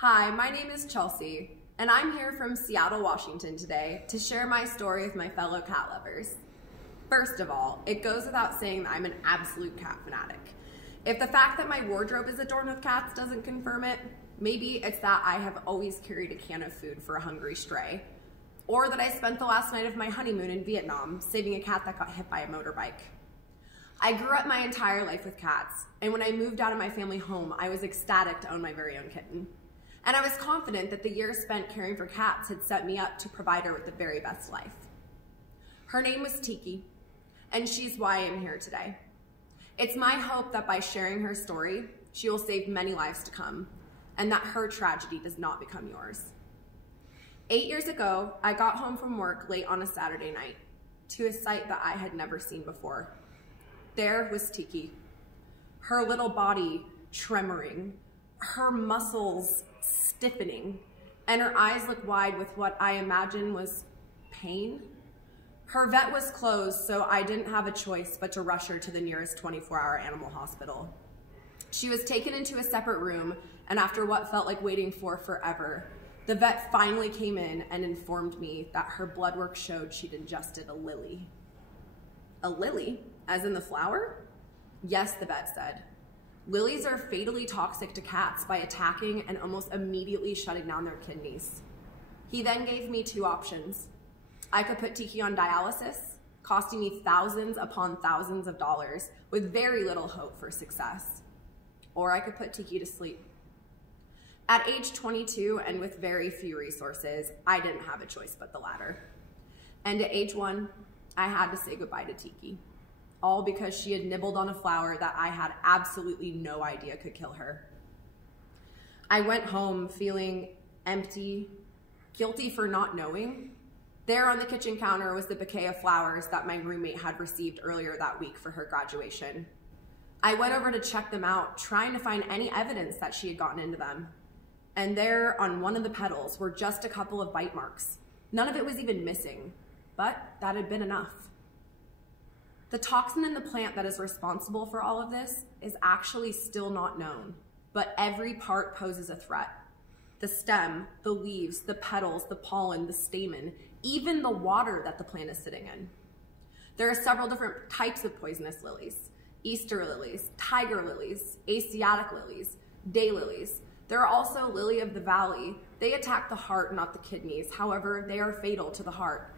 Hi, my name is Chelsea, and I'm here from Seattle, Washington today to share my story with my fellow cat lovers. First of all, it goes without saying that I'm an absolute cat fanatic. If the fact that my wardrobe is adorned with cats doesn't confirm it, maybe it's that I have always carried a can of food for a hungry stray, or that I spent the last night of my honeymoon in Vietnam saving a cat that got hit by a motorbike. I grew up my entire life with cats, and when I moved out of my family home, I was ecstatic to own my very own kitten. And I was confident that the years spent caring for cats had set me up to provide her with the very best life. Her name was Tiki, and she's why I'm here today. It's my hope that by sharing her story, she will save many lives to come, and that her tragedy does not become yours. 8 years ago, I got home from work late on a Saturday night to a sight that I had never seen before. There was Tiki, her little body tremoring, her muscles stiffening, and her eyes looked wide with what I imagine was pain. Her vet was closed, so I didn't have a choice but to rush her to the nearest 24-hour animal hospital. She was taken into a separate room, and after what felt like waiting for forever, the vet finally came in and informed me that her blood work showed she'd ingested a lily. A lily? As in the flower? Yes, the vet said. Lilies are fatally toxic to cats by attacking and almost immediately shutting down their kidneys. He then gave me two options. I could put Tiki on dialysis, costing me thousands upon thousands of dollars with very little hope for success. Or I could put Tiki to sleep. At age 22 and with very few resources, I didn't have a choice but the latter. And at age 1, I had to say goodbye to Tiki. All because she had nibbled on a flower that I had absolutely no idea could kill her. I went home feeling empty, guilty for not knowing. There on the kitchen counter was the bouquet of flowers that my roommate had received earlier that week for her graduation. I went over to check them out, trying to find any evidence that she had gotten into them. And there on one of the petals were just a couple of bite marks. None of it was even missing, but that had been enough. The toxin in the plant that is responsible for all of this is actually still not known, but every part poses a threat. The stem, the leaves, the petals, the pollen, the stamen, even the water that the plant is sitting in. There are several different types of poisonous lilies: Easter lilies, tiger lilies, Asiatic lilies, daylilies. There are also lily of the valley. They attack the heart, not the kidneys. However, they are fatal to the heart.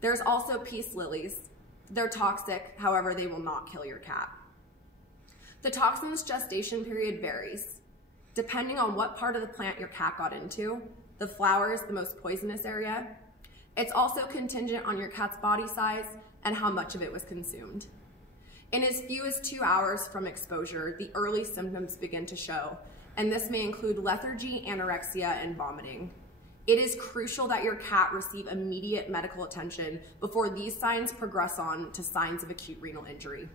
There's also peace lilies. They're toxic, however, they will not kill your cat. The toxin's gestation period varies. Depending on what part of the plant your cat got into, the flower is the most poisonous area. It's also contingent on your cat's body size and how much of it was consumed. In as few as 2 hours from exposure, the early symptoms begin to show, and this may include lethargy, anorexia, and vomiting. It is crucial that your cat receive immediate medical attention before these signs progress on to signs of acute renal injury.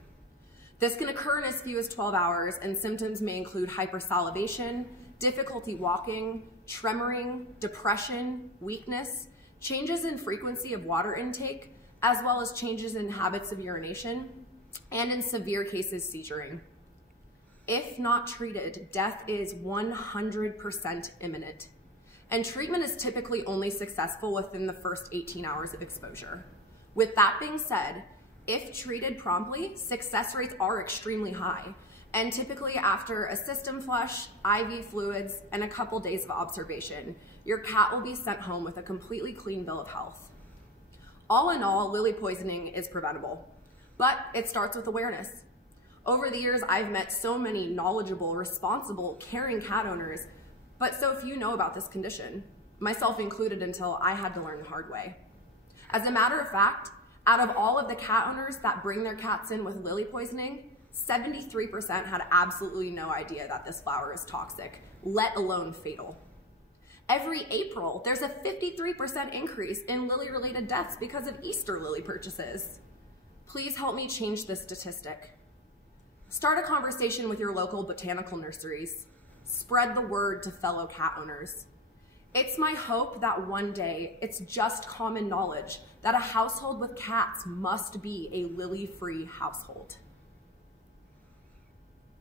This can occur in as few as 12 hours, and symptoms may include hypersalivation, difficulty walking, tremoring, depression, weakness, changes in frequency of water intake, as well as changes in habits of urination, and in severe cases, seizuring. If not treated, death is 100% imminent. And treatment is typically only successful within the first 18 hours of exposure. With that being said, if treated promptly, success rates are extremely high, and typically after a system flush, IV fluids, and a couple days of observation, your cat will be sent home with a completely clean bill of health. All in all, lily poisoning is preventable, but it starts with awareness. Over the years, I've met so many knowledgeable, responsible, caring cat owners, but so few know about this condition, myself included until I had to learn the hard way. As a matter of fact, out of all of the cat owners that bring their cats in with lily poisoning, 73% had absolutely no idea that this flower is toxic, let alone fatal. Every April, there's a 53% increase in lily-related deaths because of Easter lily purchases. Please help me change this statistic. Start a conversation with your local botanical nurseries. Spread the word to fellow cat owners. It's my hope that one day it's just common knowledge that a household with cats must be a lily-free household.